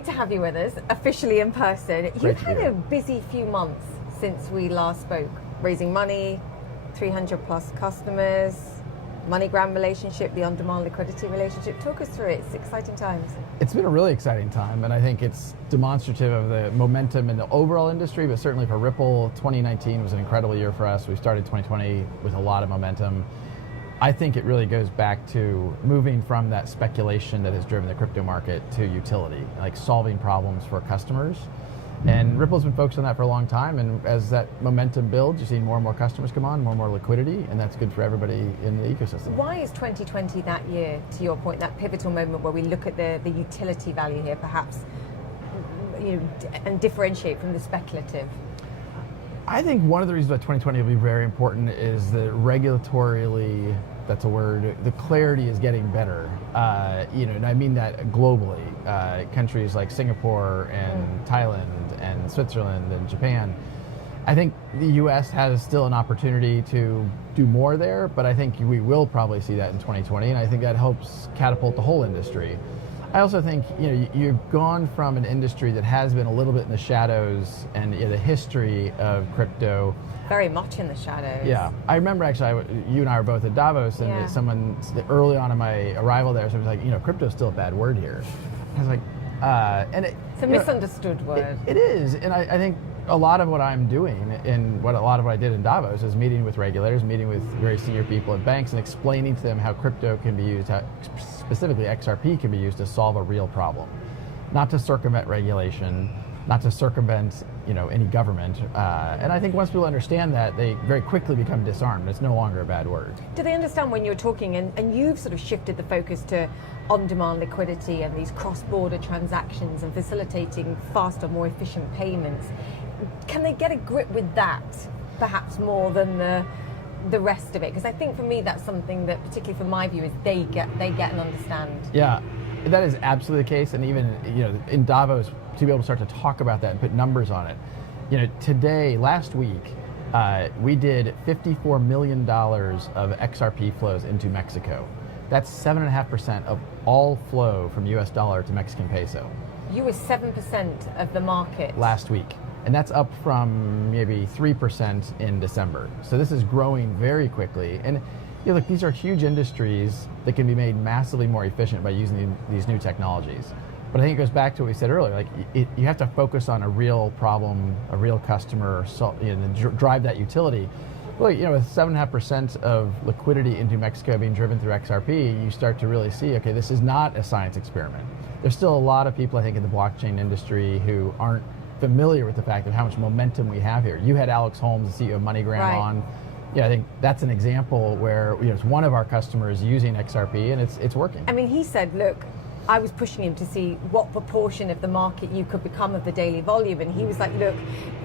great to have you with us, officially in person. Great You've to be had here. a busy few months since we last spoke, raising money, 300 plus customers, MoneyGram relationship, the on-demand liquidity relationship. Talk us through it. It's exciting times. It's been a really exciting time, and I think it's demonstrative of the momentum in the overall industry, but certainly for Ripple, 2019 was an incredible year for us. We started 2020 with a lot of momentum. I think it really goes back to moving from that speculation that has driven the crypto market to utility, like solving problems for customers. And Ripple's been focused on that for a long time, and as that momentum builds, you're seeing more and more customers come on, more and more liquidity, and that's good for everybody in the ecosystem. Why is 2020 that year, to your point, that pivotal moment where we look at the utility value here, perhaps, and differentiate from the speculative? I think one of the reasons why 2020 will be very important is that regulatorily, that's a word, the clarity is getting better. And I mean that globally. Countries like Singapore and Thailand and Switzerland and Japan. I think the US has still an opportunity to do more there, but I think we will probably see that in 2020, and I think that helps catapult the whole industry. I also think you've gone from an industry that has been a little bit in the shadows and the history of crypto. Very much in the shadows. Yeah, I remember actually, you and I were both at Davos, and someone early on in my arrival there, someone was like, crypto's still a bad word here. I was like, it's a misunderstood word. It is, and I think a lot of what I'm doing and a lot of what I did in Davos is meeting with regulators, meeting with very senior people at banks, and explaining to them how crypto can be used, how specifically XRP can be used to solve a real problem, not to circumvent regulation, not to circumvent any government. And I think once people understand that, they very quickly become disarmed. It's no longer a bad word. Do they understand when you're talking, and you've sort of shifted the focus to on-demand liquidity and these cross-border transactions and facilitating faster, more efficient payments? Can they get a grip with that, perhaps more than the rest of it? Because I think for me that's something that, particularly from my view, is they get and understand. Yeah, that is absolutely the case, and even in Davos, to be able to start to talk about that and put numbers on it. Last week, we did $54 million of XRP flows into Mexico. That's 7.5% of all flow from US dollar to Mexican peso. You were 7% of the market. Last week. And that's up from maybe 3% in December. So this is growing very quickly. And look, these are huge industries that can be made massively more efficient by using these new technologies. But I think it goes back to what we said earlier, like you have to focus on a real problem, a real customer, drive that utility. Well, with 7.5% of liquidity into Mexico being driven through XRP, you start to really see, okay, this is not a science experiment. There's still a lot of people, I think, in the blockchain industry who aren't familiar with the fact of how much momentum we have here. You had Alex Holmes, the CEO of MoneyGram, on. Yeah, I think that's an example where it's one of our customers using XRP, and it's working. I mean, he said, look, I was pushing him to see what proportion of the market you could become of the daily volume, and he was like, look,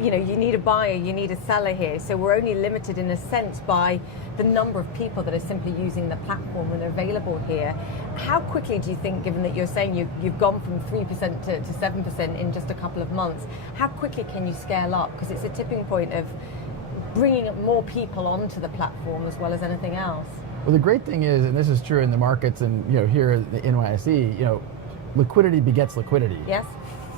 you need a buyer, you need a seller here, so we're only limited in a sense by the number of people that are simply using the platform and available here. How quickly do you think, given that you're saying you've gone from 3% to 7% in just a couple of months, how quickly can you scale up? Because it's a tipping point of bringing more people onto the platform as well as anything else. Well, the great thing is, and this is true in the markets and here at the NYSE, liquidity begets liquidity. Yes.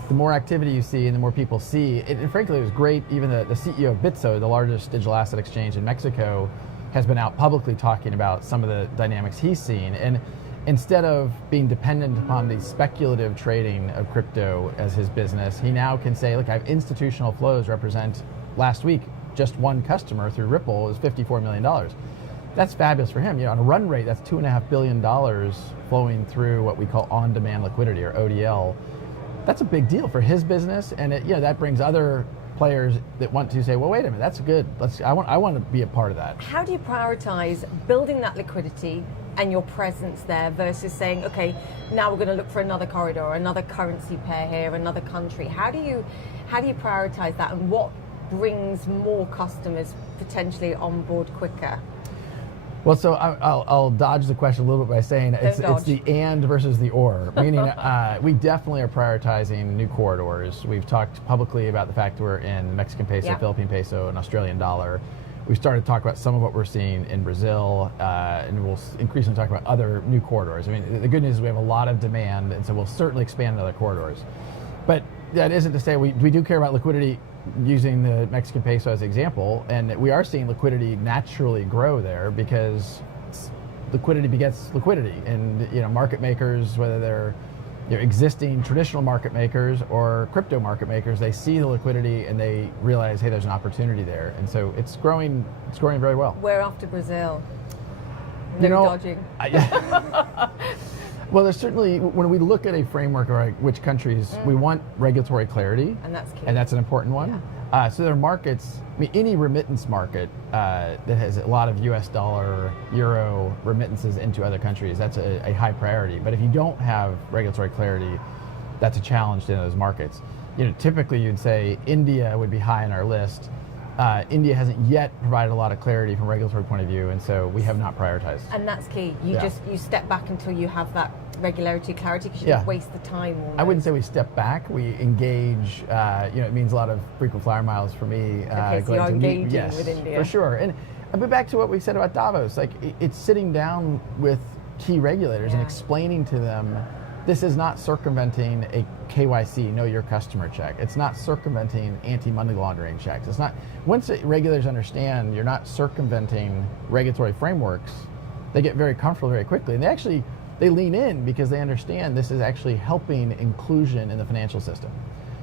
The more activity you see and the more people see, and frankly, it was great. Even the CEO of Bitso, the largest digital asset exchange in Mexico, has been out publicly talking about some of the dynamics he's seen. And instead of being dependent upon the speculative trading of crypto as his business, he now can say, look, I have institutional flows represent, last week, just one customer through Ripple is $54 million. That's fabulous for him. On a run rate, that's $2.5 billion flowing through what we call on-demand liquidity, or ODL. That's a big deal for his business, and that brings other players that want to say, well, wait a minute, that's good. I want to be a part of that. How do you prioritize building that liquidity and your presence there versus saying, okay, now we're going to look for another corridor, another currency pair here, another country? How do you prioritize that, and what brings more customers potentially on board quicker? Well, so I'll dodge the question a little bit by saying it's the and versus the or, meaning we definitely are prioritizing new corridors. We've talked publicly about the fact we're in Mexican peso, Philippine peso, and Australian dollar. We've started to talk about some of what we're seeing in Brazil, and we'll increasingly talk about other new corridors. I mean, the good news is we have a lot of demand, and so we'll certainly expand into other corridors. But that isn't to say we do care about liquidity, using the Mexican peso as an example, and we are seeing liquidity naturally grow there because liquidity begets liquidity, and market makers, whether they're existing traditional market makers or crypto market makers, they see the liquidity and they realize, hey, there's an opportunity there, and so it's growing very well. We're after Brazil. No dodging. Well, there's certainly, when we look at a framework of which countries, we want regulatory clarity. And that's key. And that's an important one. Yeah. So there are markets, any remittance market that has a lot of US dollar, euro remittances into other countries, that's a high priority. But if you don't have regulatory clarity, that's a challenge in those markets. Typically you'd say India would be high on our list. India hasn't yet provided a lot of clarity from a regulatory point of view, and so we have not prioritized. And that's key. You step back until you have that regularity clarity, because you don't waste the time. I wouldn't say we step back. We engage. It means a lot of frequent flyer miles for me. Okay, so you're engaging with India. For sure. And but back to what we said about Davos, like it's sitting down with key regulators and explaining to them, this is not circumventing a KYC, know your customer check. It's not circumventing anti-money laundering checks. It's not, once regulators understand you're not circumventing regulatory frameworks, they get very comfortable very quickly. And they lean in because they understand this is actually helping inclusion in the financial system.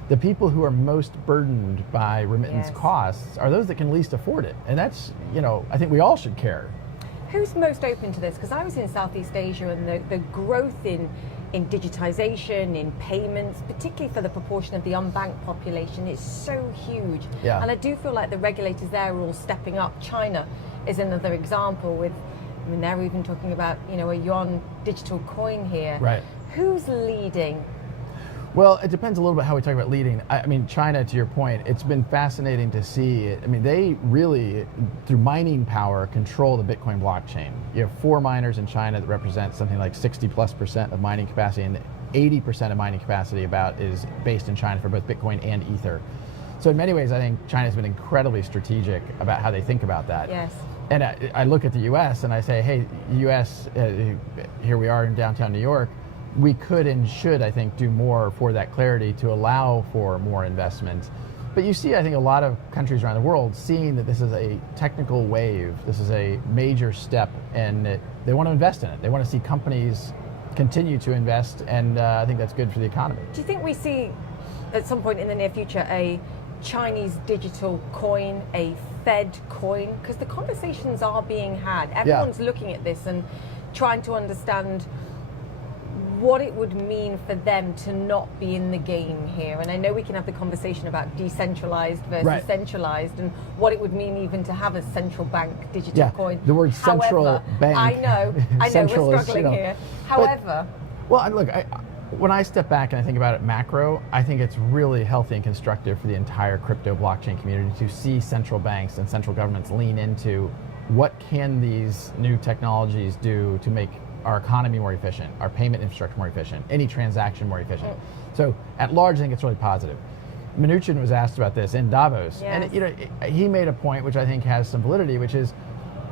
The people who are most burdened by remittance costs are those that can least afford it. And that's, I think we all should care. Who's most open to this? Because I was in Southeast Asia, and the growth in digitization, in payments, particularly for the proportion of the unbanked population, is so huge. Yeah. And I do feel like the regulators there are all stepping up. China is another example they're even talking about, a yuan digital coin here. Right. Who's leading? Well, it depends a little bit how we talk about leading. China, to your point, it's been fascinating to see it. they really, through mining power, control the Bitcoin blockchain. You have 4 miners in China that represent something like 60+% of mining capacity, and 80% of mining capacity is based in China for both Bitcoin and Ether. So in many ways, I think China's been incredibly strategic about how they think about that. Yes. And I look at the US and I say, hey, US, here we are in downtown New York, we could and should, I think, do more for that clarity to allow for more investment. But you see, I think, a lot of countries around the world seeing that this is a technical wave, this is a major step, and they want to invest in it. They want to see companies continue to invest, and I think that's good for the economy. Do you think we see, at some point in the near future, a Chinese digital coin, a Fed coin? Because the conversations are being had. Everyone's looking at this and trying to understand what it would mean for them to not be in the game here. And I know we can have the conversation about decentralized versus centralized, and what it would mean even to have a central bank digital coin. The word central bank. I know, we're struggling here. However. Look, when I step back and I think about it macro, I think it's really healthy and constructive for the entire crypto blockchain community to see central banks and central governments lean into what can these new technologies do to make our economy more efficient, our payment infrastructure more efficient, any transaction more efficient. So at large, I think it's really positive. Mnuchin was asked about this in Davos, and he made a point which I think has some validity, which is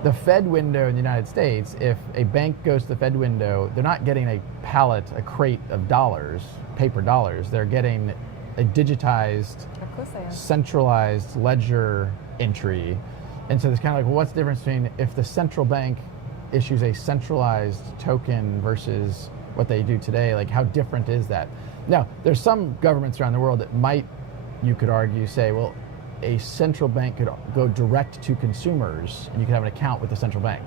the Fed window in the United States. If a bank goes to the Fed window, they're not getting a crate of dollars, paper dollars. They're getting a digitized, centralized ledger entry. And so there's kind of like, well, what's the difference between if the central bank issues a centralized token versus what they do today? Like, how different is that? Now, there's some governments around the world that might, you could argue, say, well, a central bank could go direct to consumers and you could have an account with the central bank.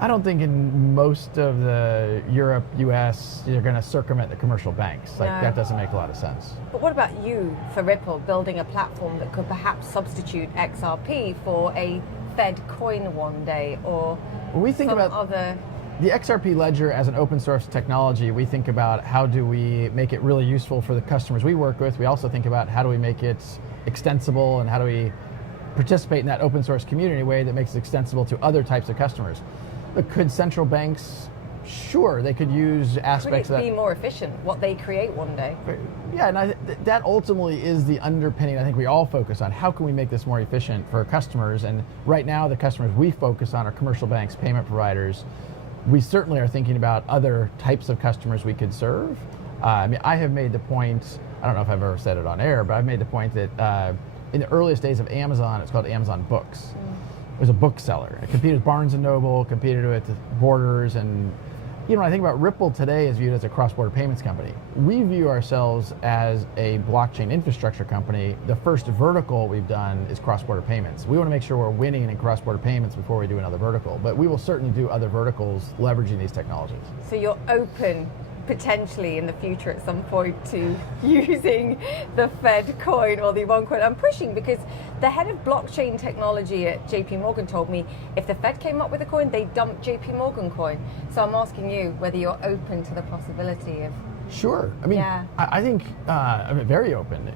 I don't think in most of the Europe, US, you're going to circumvent the commercial banks. That doesn't make a lot of sense. But what about you, for Ripple, building a platform that could perhaps substitute XRP for a Fed coin one day, or we think about other... The XRP ledger as an open source technology, we think about how do we make it really useful for the customers we work with. We also think about how do we make it extensible and how do we participate in that open source community in a way that makes it extensible to other types of customers. But could central banks? Sure, they could use aspects of that. Could it be more efficient, what they create one day? Yeah, and that ultimately is the underpinning I think we all focus on. How can we make this more efficient for customers? And right now, the customers we focus on are commercial banks, payment providers. We certainly are thinking about other types of customers we could serve. I have made the point I don't know if I've ever said it on air, but I've made the point that in the earliest days of Amazon, it's called Amazon Books. It was a bookseller. It competed with Barnes & Noble, competed with Borders, and when I think about Ripple today is viewed as a cross-border payments company. We view ourselves as a blockchain infrastructure company. The first vertical we've done is cross-border payments. We want to make sure we're winning in cross-border payments before we do another vertical, but we will certainly do other verticals leveraging these technologies. So you're open potentially in the future at some point to using the Fed coin or the OneCoin. I'm pushing because the head of blockchain technology at JP Morgan told me if the Fed came up with a coin, they dumped JP Morgan coin. So I'm asking you whether you're open to the possibility of... Sure. I mean, yeah. I think I'm very open.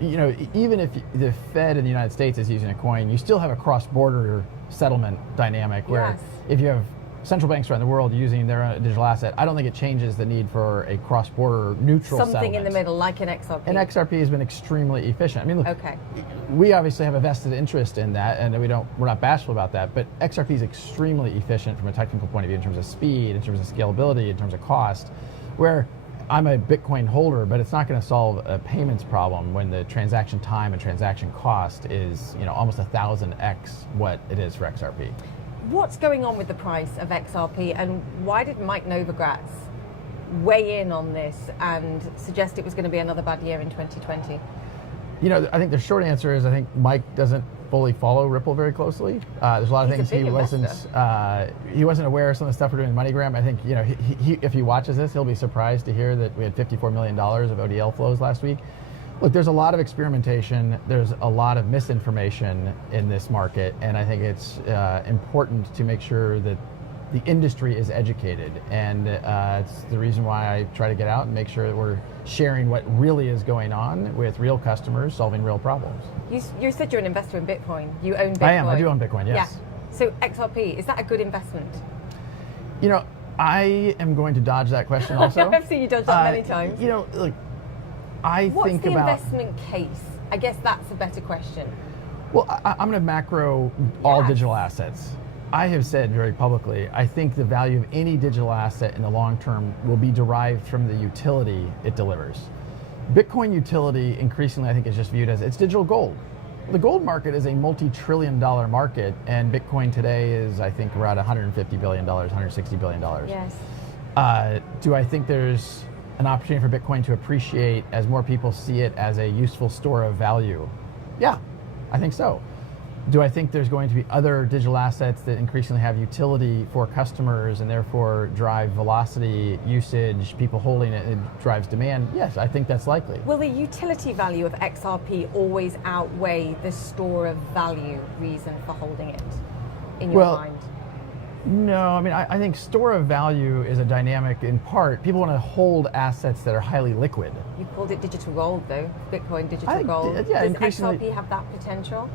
Even if the Fed in the United States is using a coin, you still have a cross-border settlement dynamic where yes. if you have central banks around the world using their own digital asset, I don't think it changes the need for a cross-border neutral something settlement. In the middle, like an XRP. And XRP has been extremely efficient. I mean, look, okay. We obviously have a vested interest in that, and we're not bashful about that. But XRP is extremely efficient from a technical point of view in terms of speed, in terms of scalability, in terms of cost. Where I'm a Bitcoin holder, but it's not going to solve a payments problem when the transaction time and transaction cost is almost 1,000x what it is for XRP. What's going on with the price of XRP, and why did Mike Novogratz weigh in on this and suggest it was going to be another bad year in 2020? I think the short answer is I think Mike doesn't fully follow Ripple very closely. There's a lot of things he wasn't aware of some of the stuff we're doing in MoneyGram. I think he if he watches this, he'll be surprised to hear that we had $54 million of ODL flows last week. Look, there's a lot of experimentation. There's a lot of misinformation in this market, and I think it's important to make sure that the industry is educated. And it's the reason why I try to get out and make sure that we're sharing what really is going on with real customers, solving real problems. You said you're an investor in Bitcoin. You own Bitcoin. I am. I do own Bitcoin, yes. Yeah. So XRP, is that a good investment? I am going to dodge that question also. I've seen you dodge that many times. Look, What's the investment case? I guess that's a better question. Well, I'm going to macro all digital assets. I have said very publicly, I think the value of any digital asset in the long term will be derived from the utility it delivers. Bitcoin utility increasingly I think is just viewed as it's digital gold. The gold market is a multi-trillion-dollar market, and Bitcoin today is I think around $150 billion, $160 billion. Yes. Do I think there's an opportunity for Bitcoin to appreciate as more people see it as a useful store of value? Yeah, I think so. Do I think there's going to be other digital assets that increasingly have utility for customers and therefore drive velocity, usage, people holding it, it drives demand? Yes, I think that's likely. Will the utility value of XRP always outweigh the store of value reason for holding it in your mind? No, I mean, I think store of value is a dynamic in part. People want to hold assets that are highly liquid. You called it digital gold though, Bitcoin digital gold. Yeah, does XRP have that potential?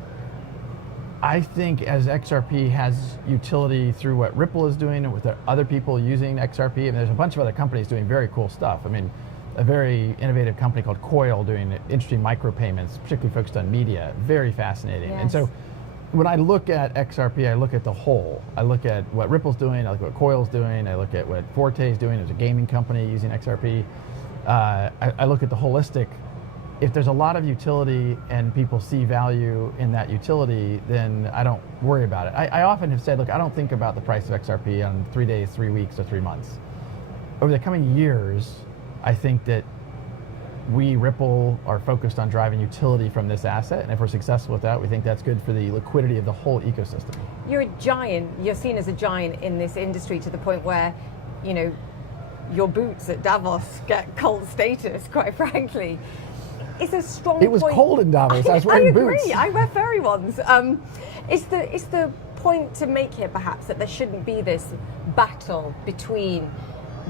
I think as XRP has utility through what Ripple is doing and with other people using XRP, and there's a bunch of other companies doing very cool stuff. I mean, a very innovative company called Coil doing interesting micropayments, particularly focused on media, very fascinating. Yes. And so when I look at XRP, I look at the whole. I look at what Ripple's doing, I look at what Coil's doing, I look at what Forte is doing as a gaming company using XRP. I look at the holistic. If there's a lot of utility and people see value in that utility, then I don't worry about it. I often have said, look, I don't think about the price of XRP on 3 days, 3 weeks, or 3 months. Over the coming years, I think that we, Ripple, are focused on driving utility from this asset, and if we're successful with that, we think that's good for the liquidity of the whole ecosystem. You're a giant, you're seen as a giant in this industry to the point where, your boots at Davos get cult status, quite frankly. It's a strong It was point. cold in Davos. I was wearing agree. boots. I wear furry ones. Is the point to make here perhaps that there shouldn't be this battle between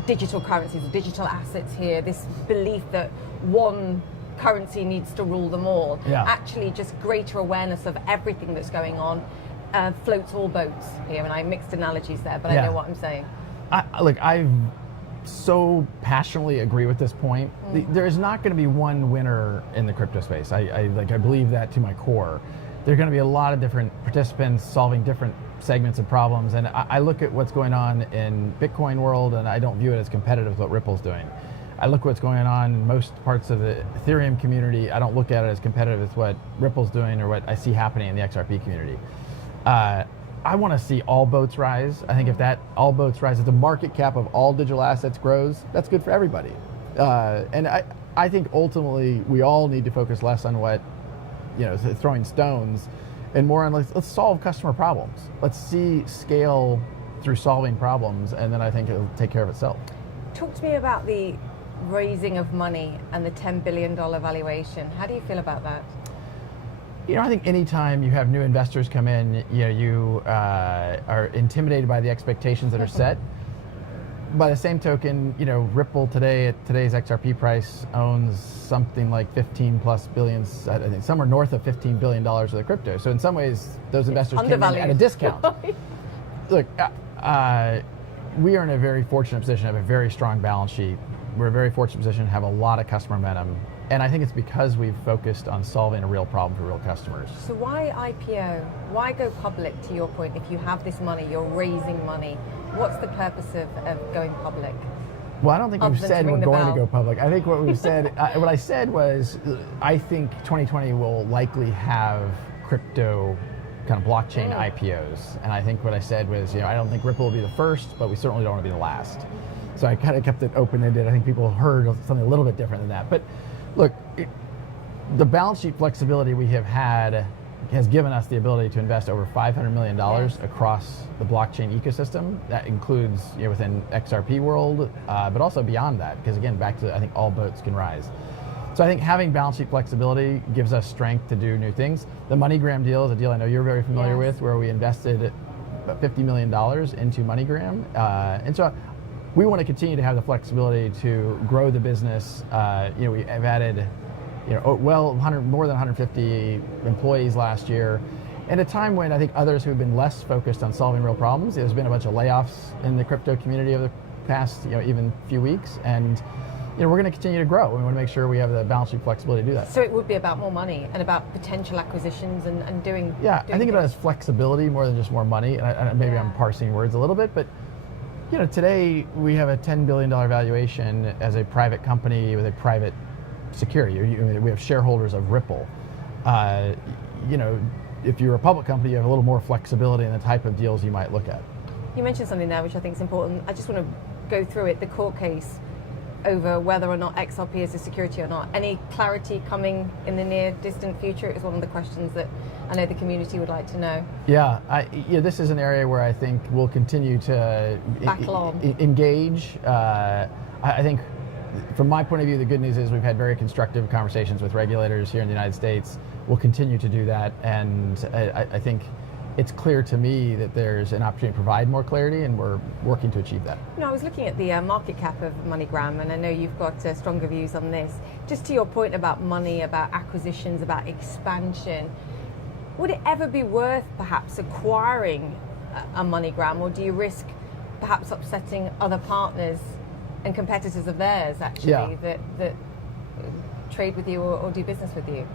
digital currencies, digital assets here, this belief that one currency needs to rule them all? Yeah. Actually, just greater awareness of everything that's going on floats all boats here. And I mixed analogies there, but I know what I'm saying. I so passionately agree with this point. There is not going to be one winner in the crypto space. I believe that to my core. There are going to be a lot of different participants solving different segments of problems, and I look at what's going on in Bitcoin world, and I don't view it as competitive with what Ripple's doing. I look what's going on in most parts of the Ethereum community. I don't look at it as competitive with what Ripple's doing or what I see happening in the XRP community. I want to see all boats rise. I think if that all boats rise, if the market cap of all digital assets grows, that's good for everybody. And I think ultimately we all need to focus less on what, throwing stones, and more on let's solve customer problems. Let's see scale through solving problems, and then I think it'll take care of itself. Talk to me about the raising of money and the $10 billion valuation. How do you feel about that? I think anytime you have new investors come in, you are intimidated by the expectations that are set. By the same token, Ripple today at today's XRP price owns something like 15 plus billions, I think somewhere north of $15 billion of the crypto. So in some ways, those investors came in at a discount. Look, we are in a very fortunate position to have a very strong balance sheet. We're in a very fortunate position to have a lot of customer momentum. And I think it's because we've focused on solving a real problem for real customers. So why IPO? Why go public, to your point? If you have this money, you're raising money. What's the purpose of going public? Well, I don't think we've said we're going to go public. I think what we've said, what I said was, I think 2020 will likely have crypto kind of blockchain IPOs. And I think what I said was, I don't think Ripple will be the first, but we certainly don't want to be the last. So I kind of kept it open-ended. I think people heard something a little bit different than that. But look, the balance sheet flexibility we have had has given us the ability to invest over $500 million across the blockchain ecosystem. That includes within XRP world, but also beyond that, because again, back to I think all boats can rise. So I think having balance sheet flexibility gives us strength to do new things. The MoneyGram deal is a deal I know you're very familiar with, where we invested about $50 million into MoneyGram. And so we want to continue to have the flexibility to grow the business. We have added more than 150 employees last year. At a time when I think others who've been less focused on solving real problems, there's been a bunch of layoffs in the crypto community over the past, even few weeks. And we're going to continue to grow. We want to make sure we have the balance sheet flexibility to do that. So it would be about more money and about potential acquisitions and doing. Yeah, I think about it as flexibility more than just more money. And maybe I'm parsing words a little bit, but today we have a $10 billion valuation as a private company with a private security. We have shareholders of Ripple. If you're a public company, you have a little more flexibility in the type of deals you might look at. You mentioned something there which I think is important. I just want to go through it, the court case over whether or not XRP is a security or not. Any clarity coming in the near distant future? It was one of the questions that I know the community would like to know. Yeah, this is an area where I think we'll continue to engage. I think from my point of view, the good news is we've had very constructive conversations with regulators here in the United States. We'll continue to do that, and I think it's clear to me that there's an opportunity to provide more clarity, and we're working to achieve that. I was looking at the market cap of MoneyGram, and I know you've got stronger views on this. Just to your point about money, about acquisitions, about expansion, would it ever be worth perhaps acquiring a MoneyGram, or do you risk perhaps upsetting other partners and competitors of theirs actually that trade with you or do business with you?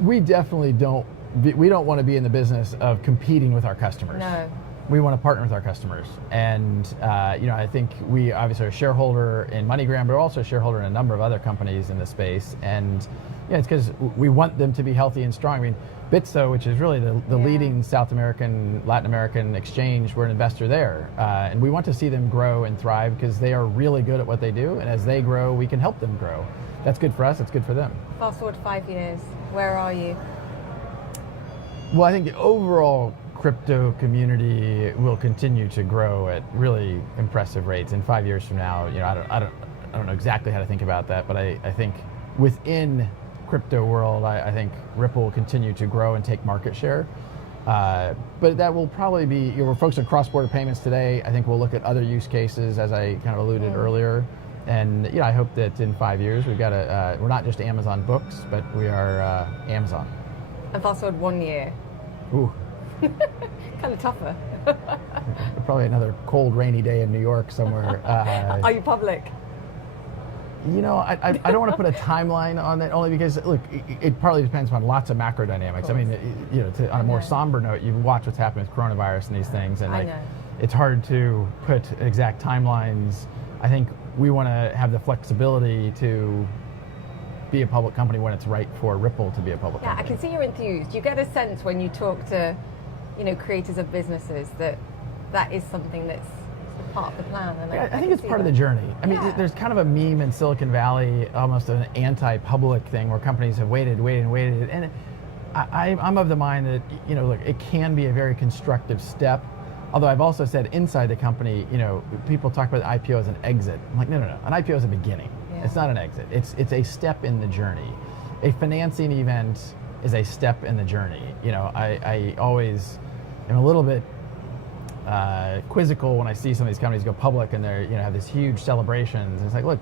We definitely don't want to be in the business of competing with our customers. No. We want to partner with our customers. And I think we obviously are a shareholder in MoneyGram, but we're also a shareholder in a number of other companies in the space. And it's because we want them to be healthy and strong. I mean, Bitso, which is really the leading South American, Latin American exchange, we're an investor there. And we want to see them grow and thrive because they are really good at what they do. And as they grow, we can help them grow. That's good for us, it's good for them. Fast forward 5 years, where are you? Well, I think the overall crypto community will continue to grow at really impressive rates. In 5 years from now, I don't know exactly how to think about that, but I think within crypto world, I think Ripple will continue to grow and take market share. But that will probably be, we're focused on cross-border payments today. I think we'll look at other use cases, as I kind of alluded earlier. And I hope that in 5 years we've got we're not just Amazon Books, but we are Amazon. And fast forward 1 year. Ooh. Kind of tougher. Probably another cold, rainy day in New York somewhere. Are you public? I don't want to put a timeline on that, only because, look, it partly depends on lots of macro dynamics. I mean, on a more somber note, you watch what's happening with coronavirus and these things, and it's hard to put exact timelines. I think we want to have the flexibility to be a public company when it's right for Ripple to be a public Yeah, I company. can see you're enthused. You get a sense when you talk to, creators of businesses that is something that's part of the plan. And Yeah, I think can it's see part of that. the journey. I mean, Yeah. there's kind of a meme in Silicon Valley, almost an anti-public thing where companies have waited, and I'm of the mind that look, it can be a very constructive step. Although I've also said inside the company, people talk about the IPO as an exit. I'm like, no. An IPO is a beginning. Yeah. It's not an exit. It's a step in the journey. A financing event is a step in the journey. I always am a little bit quizzical when I see some of these companies go public and they're have these huge celebrations. And it's like, look,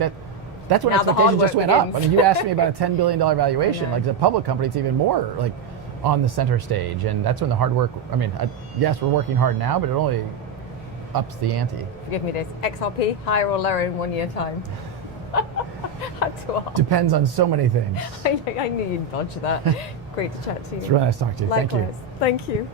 that's when Now the hard expectations just work went up. begins. I mean, you asked me about a $10 billion valuation. know. Like, as a public company, it's even more like on the center stage, and that's when the hard work. I mean, yes, we're working hard now, but it only ups the ante. Forgive me this. XRP, higher or lower in 1 year time? Had to ask. Depends on so many things. I knew you'd dodge that. Great to chat to you. It's really nice talking to you. Thank you. Likewise. Thank you.